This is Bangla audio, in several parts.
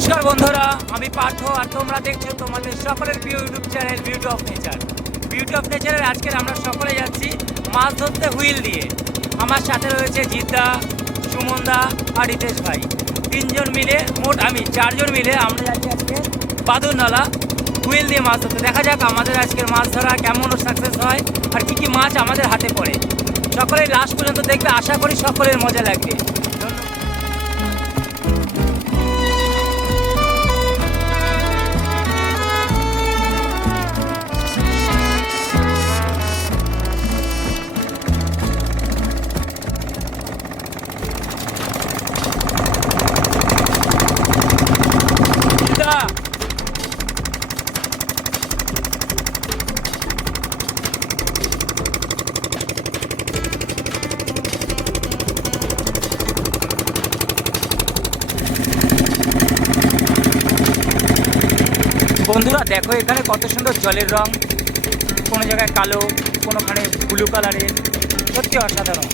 নমস্কার বন্ধুরা, আমি পার্থ আর তোমরা দেখছ তোমাদের সকলের প্রিয় YouTube channel beauty of nature beauty of নেচারের আজকের আমরা সকলে যাচ্ছি মাছ ধরতে হুইল দিয়ে। আমার সাথে রয়েছে জিদ্দা সুমনদা আর রিতেশ ভাই। তিনজন মিলে, মোট আমি চারজন মিলে আমরা যাচ্ছি আজকে বাদুরনালা হুইল দিয়ে মাছ ধরতে। দেখা যাক আমাদের আজকের মাছ ধরা কেমন সাকসেস হয় আর কি কি মাছ আমাদের হাতে পড়ে। সকলেই লাস্ট পর্যন্ত দেখবে আশা করি সকলের মজা লাগবে। বন্ধুরা, দেখো এখানে কত সুন্দর জলের রং। কোনো জায়গায় কালো, কোনোখানে ব্লু কালারের সত্যি অসাধারণ।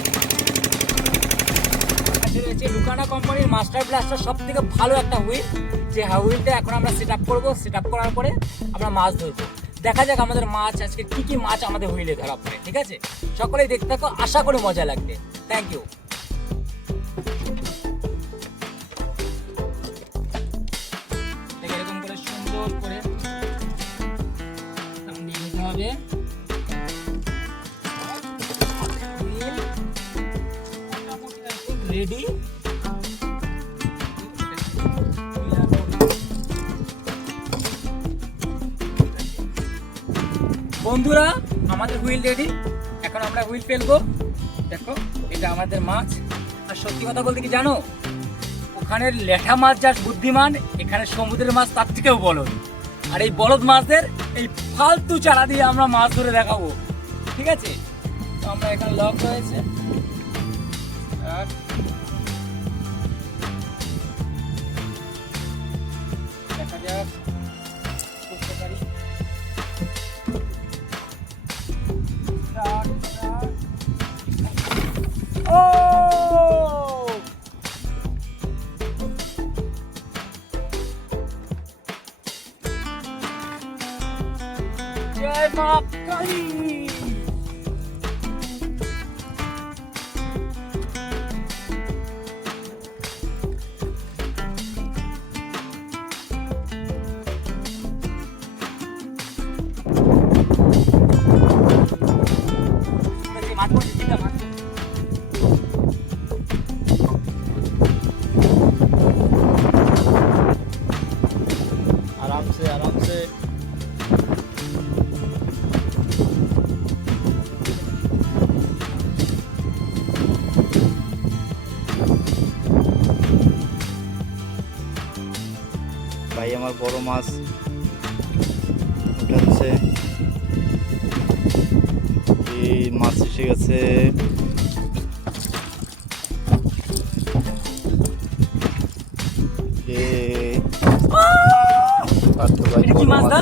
রয়েছে লুকানা কোম্পানির মাস্টার ব্লাস্টার সব থেকে ভালো একটা হুইল। যে হুইলটা এখন আমরা সেট আপ করব। সেট আপ করার পরে আমরা মাছ ধরবো। দেখা যাক আমাদের মাছ, আজকে কি কি মাছ আমাদের হুইলে ধরা পড়ে, ঠিক আছে? সকলেই দেখতে থাকো, আশা করি মজা লাগবে। থ্যাংক ইউ হবে। রেডি বন্ধুরা, আমাদের হুইল রেডি এখন আমরা হুইল ফেলব। দেখো, এটা আমাদের মাছ। আর সত্যি কথা বলতে কি জানো? ওখানের লেঠা মাছ যা বুদ্ধিমান, এখানে সমুদ্রের মাছ তার থেকেও বলদ। আর এই বলদ মাছদের এই ফালতু চারা দিয়ে আমরা মাছ ধরে দেখাবো। ঠিক আছে? তো আমরা এখানে লক রয়েছে। দেখা যাক। Jai up! Kali! আমার বড় মাছ। উঠাচ্ছে এই মাছ এসে গেছে। মাছ দা?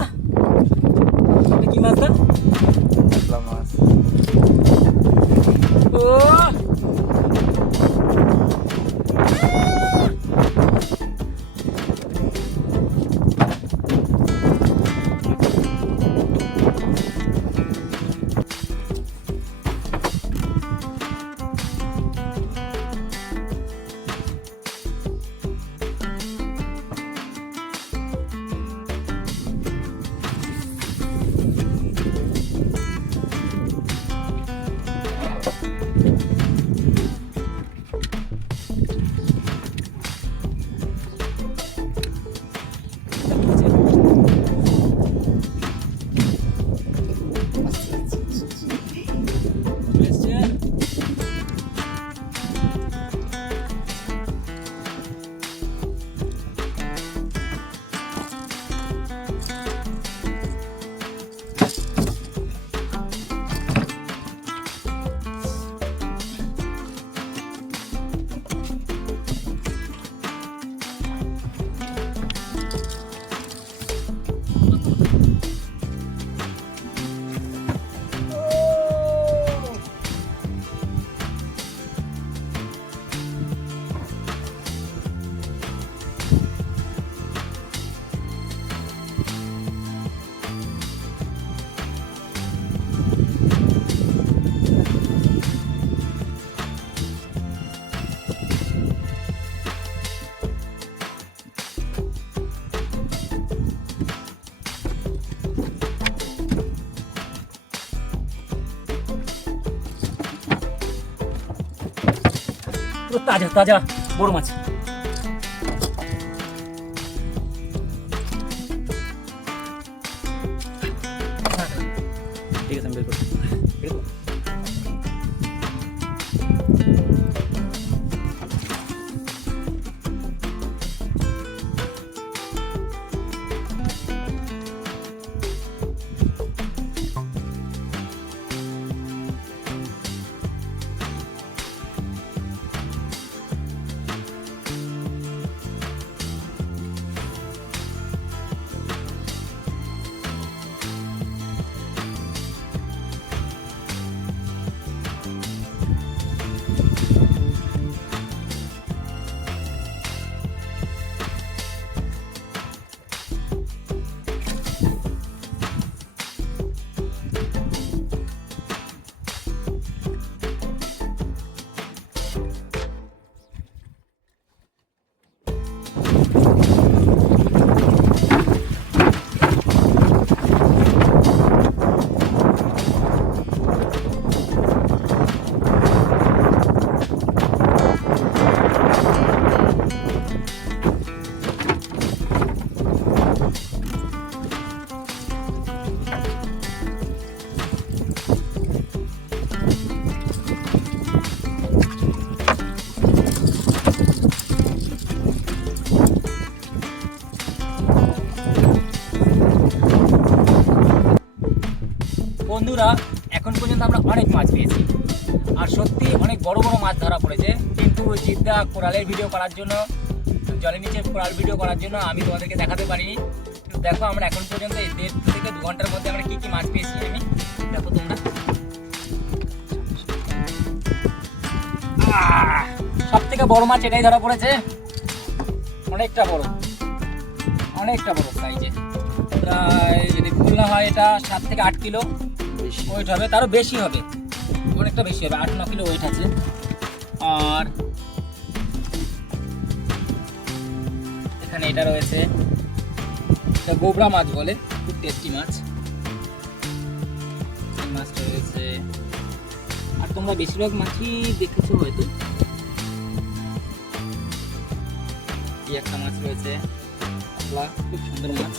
তাজা তাজা বড় মাছ। ঠিক আছে আমি বের করছি। বন্ধুরা, এখন পর্যন্ত আমরা অনেক মাছ পেয়েছি। আর সত্যি অনেক বড় বড় মাছ ধরা পড়েছে। কিন্তু জিদ্দা কোরালের ভিডিও করার জন্য, জলের নিচে কোরাল ভিডিও করার জন্য আমি তোমাদেরকে দেখাতে পারিনি। দেখো আমরা এখন পর্যন্ত এই দেড় থেকে দু ঘণ্টার মধ্যে আমরা কী কী মাছ পেয়েছি আমি? দেখো তোমরা। সব থেকে বড় মাছ এটাই ধরা পড়েছে। অনেকটা বড়। অনেকটা বড় সাইজে প্রায় যদি ভুল না হয়, এটা সাত থেকে আট কিলো। ওয়েট হবে, তারও বেশি হবে। অনেকটা বেশি হবে, আট ন কিলো ওয়েট আছে। আর এখানে এটা রয়েছে, এটা গোবরা মাছ বলে, খুব টেস্টি মাছ। মাছটা রয়েছে। আর তোমরা বেশিরভাগ মাছই দেখেছ হয়তো। একটা মাছ রয়েছে খুব সুন্দর মাছ।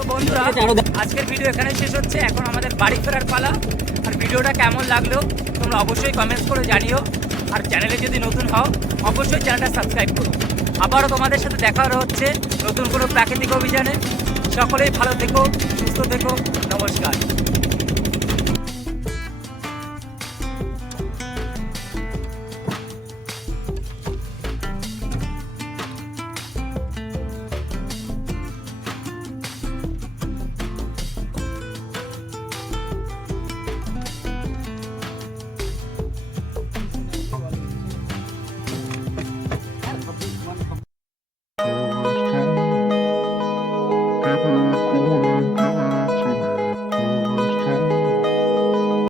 তো বন্ধুরা আজকের ভিডিও এখানে শেষ হচ্ছে। এখন আমাদের বাড়ি ফেরার পালা। আর ভিডিওটা কেমন লাগল তোমরা অবশ্যই কমেন্টস করে জানিও। আর চ্যানেলে যদি নতুন হও অবশ্যই চ্যানেলটা সাবস্ক্রাইব করো। আবারও তোমাদের সাথে দেখা হচ্ছে নতুন কোনো প্রাকৃতিক অভিযানে। সকলেই ভালো থেকো সুস্থ থেকো। নমস্কার।